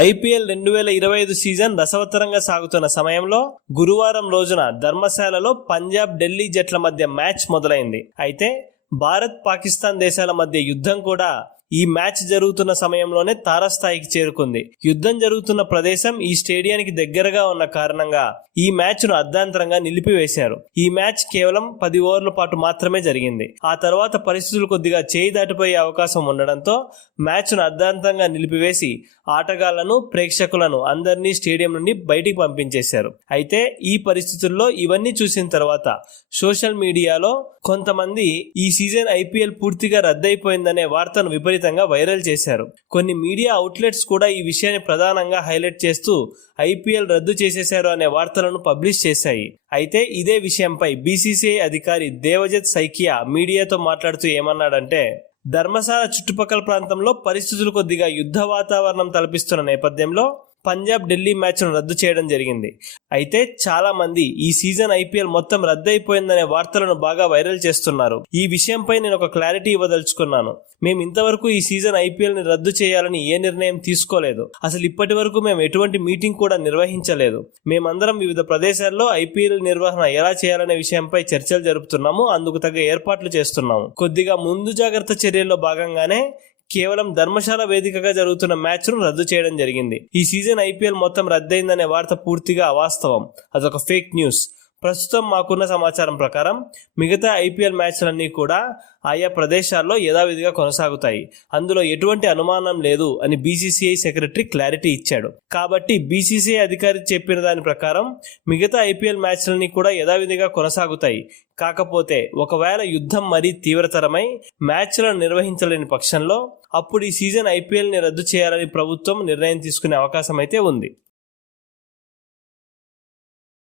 IPL 2025 season రసవత్తరంగా సాగుతున్న సమయంలో గురువారం రోజున ధర్మశాలలో పంజాబ్ ఢిల్లీ జట్ల మధ్య మ్యాచ్ మొదలైంది. అయితే భారత్ పాకిస్తాన్ దేశాల మధ్య యుద్ధం కూడా ఈ మ్యాచ్ జరుగుతున్న సమయంలోనే తారస్థాయికి చేరుకుంది. యుద్ధం జరుగుతున్న ప్రదేశం ఈ స్టేడియానికి దగ్గరగా ఉన్న కారణంగా ఈ మ్యాచ్ ను అర్ధాంతరంగా నిలిపివేశారు. ఈ మ్యాచ్ కేవలం 10 ఓవర్ల పాటు మాత్రమే జరిగింది. ఆ తర్వాత పరిస్థితులు కొద్దిగా చేయి దాటిపోయే అవకాశం ఉండడంతో మ్యాచ్ ను అర్ధాంతరంగా నిలిపివేసి ఆటగాళ్లను, ప్రేక్షకులను అందరినీ స్టేడియం నుండి బయటికి పంపించేశారు. అయితే ఈ పరిస్థితుల్లో ఇవన్నీ చూసిన తర్వాత సోషల్ మీడియాలో కొంతమంది ఈ సీజన్ ఐపీఎల్ పూర్తిగా రద్దయిపోయిందనే వార్తను విపరీతంగా వైరల్ చేశారు. కొన్ని మీడియా అవుట్లెట్స్ కూడా ఈ విషయాన్ని ప్రధానంగా హైలైట్ చేస్తూ ఐపీఎల్ రద్దు చేసేశారు అనే వార్తలను పబ్లిష్ చేశాయి. అయితే ఇదే విషయంపై బీసీసీఐ అధికారి దేవజిత్ సైకియా మీడియాతో మాట్లాడుతూ ఏమన్నాడంటే, ధర్మశాల చుట్టుపక్కల ప్రాంతంలో పరిస్థితులు కొద్దిగా యుద్ధ వాతావరణం తలపిస్తున్న నేపథ్యంలో పంజాబ్ ఢిల్లీ మ్యాచ్ను రద్దు చేయడం జరిగింది. అయితే చాలా మంది ఈ సీజన్ ఐపీఎల్ మొత్తం రద్దయిపోయిందనే వార్తలను బాగా వైరల్ చేస్తున్నారు. ఈ విషయంపై నేను ఒక క్లారిటీ ఇవ్వదలుచుకున్నాను. మేము ఇంతవరకు ఈ సీజన్ ఐపీఎల్ ని రద్దు చేయాలని ఏ నిర్ణయం తీసుకోలేదు. అసలు ఇప్పటి వరకు మేము ఎటువంటి మీటింగ్ కూడా నిర్వహించలేదు. మేమందరం వివిధ ప్రదేశాల్లో ఐపీఎల్ నిర్వహణ ఎలా చేయాలనే విషయంపై చర్చలు జరుపుతున్నాము. అందుకు తగ్గ ఏర్పాట్లు చేస్తున్నాము. కొద్దిగా ముందు జాగ్రత్త చర్యల్లో భాగంగానే కేవలం ధర్మశాల వేదికగా జరుగుతున్న మ్యాచ్ ను రద్దు చేయడం జరిగింది. ఈ సీజన్ ఐపీఎల్ మొత్తం రద్దయిందనే వార్త పూర్తిగా అవాస్తవం. అదొక ఫేక్ న్యూస్. ప్రస్తుతం మాకున్న సమాచారం ప్రకారం మిగతా ఐపీఎల్ మ్యాచ్లన్నీ కూడా ఆయా ప్రదేశాల్లో యథావిధిగా కొనసాగుతాయి. అందులో ఎటువంటి అనుమానం లేదు అని బీసీసీఐ సెక్రటరీ క్లారిటీ ఇచ్చాడు. కాబట్టి బీసీసీఐ అధికారి చెప్పిన దాని ప్రకారం మిగతా ఐపీఎల్ మ్యాచ్లన్నీ కూడా యథావిధిగా కొనసాగుతాయి. కాకపోతే ఒకవేళ యుద్ధం మరీ తీవ్రతరమై మ్యాచ్లను నిర్వహించలేని పక్షంలో అప్పుడు ఈ సీజన్ ఐపీఎల్ ని రద్దు చేయాలని ప్రభుత్వం నిర్ణయం తీసుకునే అవకాశం అయితే ఉంది.